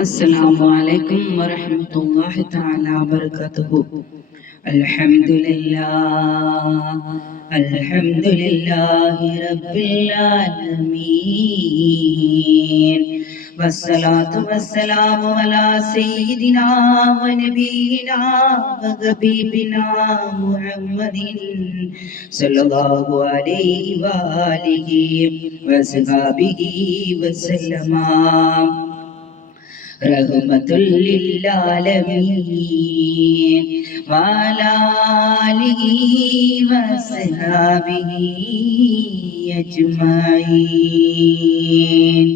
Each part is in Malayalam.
السلام عليكم ورحمة الله تعالى وبركاته الحمد لله الحمد لله رب العالمين والصلاة والسلام على سيدنا ونبينا وحبيبنا محمد صلى الله عليه وآله وصحبه وسلم റഹ്മത്തുല്ലാലമീൻ വാലാലിഹി വസ്ഹാബിഹി അജ്മഈൻ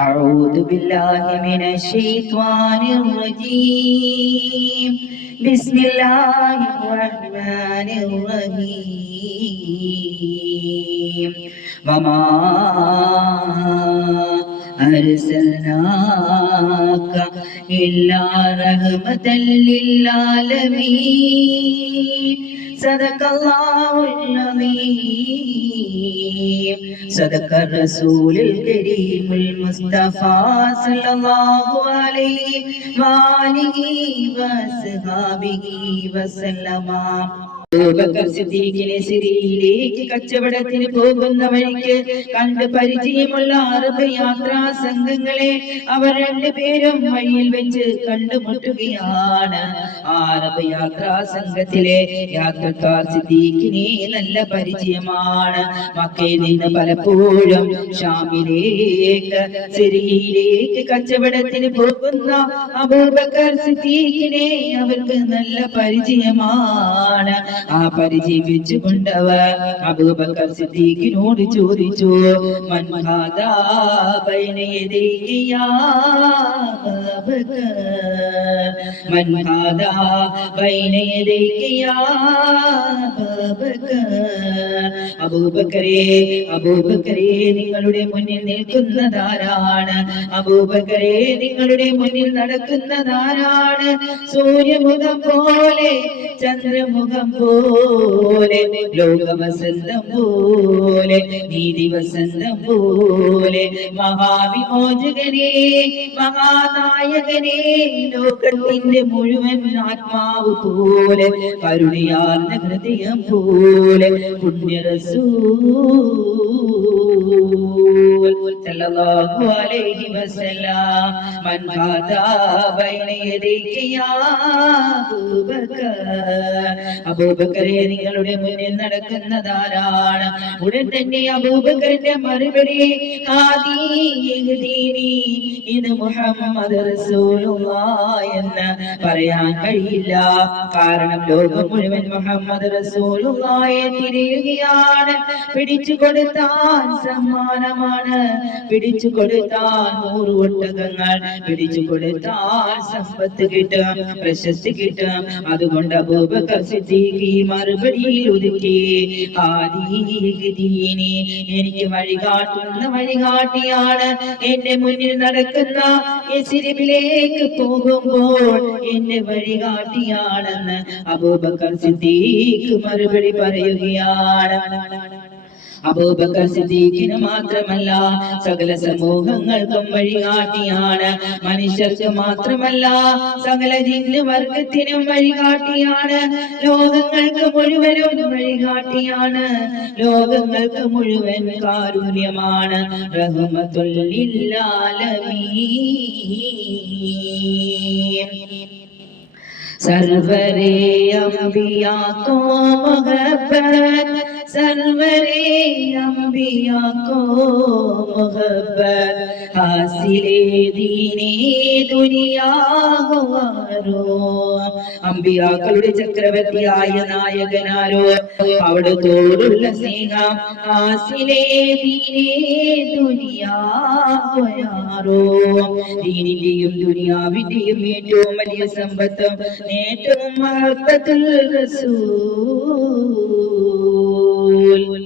أعوذ بالله من الشيطان الرجيم بسم الله الرحمن الرحيم وما أرسلناك إلا رحمة للعالمين صدق الله العظيم صدق الرسول الكريم المصطفى صلى الله عليه وآله وصحبه وسلم സിരിയിലേക്ക് കച്ചവടത്തിന് പോകുന്ന വഴിക്ക് കണ്ട് പരിചയമുള്ള അറബ് യാത്രാ സംഘങ്ങളെ അവർ രണ്ടുപേരും വഴിയിൽ വെച്ച് കണ്ടുമുട്ടുകയാണ്. അറബ് യാത്രാ സംഘത്തിലെ യാത്രക്കാർ സിദ്ദീഖിനെ നല്ല പരിചയമാണ്. മക്കയിൽ നിന്ന് പലപ്പോഴും ഷാമിലേക്ക് സിരിയിലേക്ക് കച്ചവടത്തിന് പോകുന്ന അബൂബക്കർ സിദ്ദീഖിനെ അവർക്ക് നല്ല പരിചയമാണ്. ആ പരിചയിപ്പിച്ചുകൊണ്ടവർ അബൂബക്കർ സിദ്ദീഖിനോട് ചോദിച്ചു മൻഹാദാ ബൈന അബൂബക്കറേ നിങ്ങളുടെ മുന്നിൽ നിൽക്കുന്ന നിൽക്കുന്നതാരാണ്? അബൂബക്കരേ നിങ്ങളുടെ മുന്നിൽ നടക്കുന്നതാരാണ്? സൂര്യമുഖം പോലെ ചന്ദ്രമുഖം പോലെ ലോകവസന്തം പോലെ നീതി വസന്തം പോലെ മഹാവിമോചകനെ മഹാനായകനെ ലോകത്തിന്റെ മുഴുവൻ ആത്മാവ് പോലെ കരുണയാർന്ന ഹൃദയം പോലെ പുണ്യരസൂ സല്ലല്ലാഹു അലൈഹി വസല്ലം. മൻ ഹാദാ أبو യദൈക യാ അബൂബക്കറെ നിങ്ങളുടെ മുന്നിൽ നടക്കുന്നതാരാണ് ഉടൻ തന്നെ അബൂബക്കറിന്റെ മറുപടി ഇത് മുഹമ്മദ് എന്ന് പറയാൻ കഴിയില്ല. കാരണം ലോകം മുഴുവൻ മുഹമ്മദ് റസൂലുള്ളായെ തിരിയുകയാണ്. പിടിച്ചു കൊടുത്താൽ സമ്മാനമാണ്. പിടിച്ചു കൊടുത്താൽ നൂറ് ഒട്ടകങ്ങൾ പിടിച്ചു കൊടുത്താൽ സമ്പത്ത് കിട്ടും പ്രശസ്തി കിട്ടും. അതുകൊണ്ട് അബൂബക്കർ സിദ്ദീഖി മറുപടിയിൽ ഒതുക്കി ആദീനി എനിക്ക് വഴികാട്ടുന്ന വഴികാട്ടിയാണ്. എന്റെ മുന്നിൽ നടക്കുന്ന എസിരിബിലേക്ക് പോകുമ്പോൾ എന്റെ വഴികാട്ടിയാണെന്ന് അബൂബക്കർ സിദ്ദീഖ് മറുപടി പറയുകയാണ്. അബൂബക്കർ സിദ്ദീഖിന് മാത്രമല്ല സകല സമൂഹങ്ങൾക്കും വഴികാട്ടിയാണ്. മനുഷ്യർക്ക് മാത്രമല്ല സകല ജിന്ന് വർഗത്തിനും വഴികാട്ടിയാണ്. ലോകങ്ങൾക്ക് മുഴുവനും വഴികാട്ടിയാണ്. ലോകങ്ങൾക്ക് മുഴുവൻ കാരുണ്യമാണ്. സർവരേ അമ്പിയാക്കോ മഹബത്ത് सरवरे अम्बिया को मोहब्बत हासिले दीने दुनिया ഹുവാരോ അമ്പിയാക്കളുടെ ചക്രവർത്തിയായ നായകനാരോ അവിടെ തോടുള്ള സ്നേഹം ആസിലേ ദീനേ ദുനിയാറോ ദീനിന്റെയും ദുനിയാവിന്റെയും ഏറ്റവും വലിയ സമ്പത്തും നേട്ടവും മഹബത്തുൽ will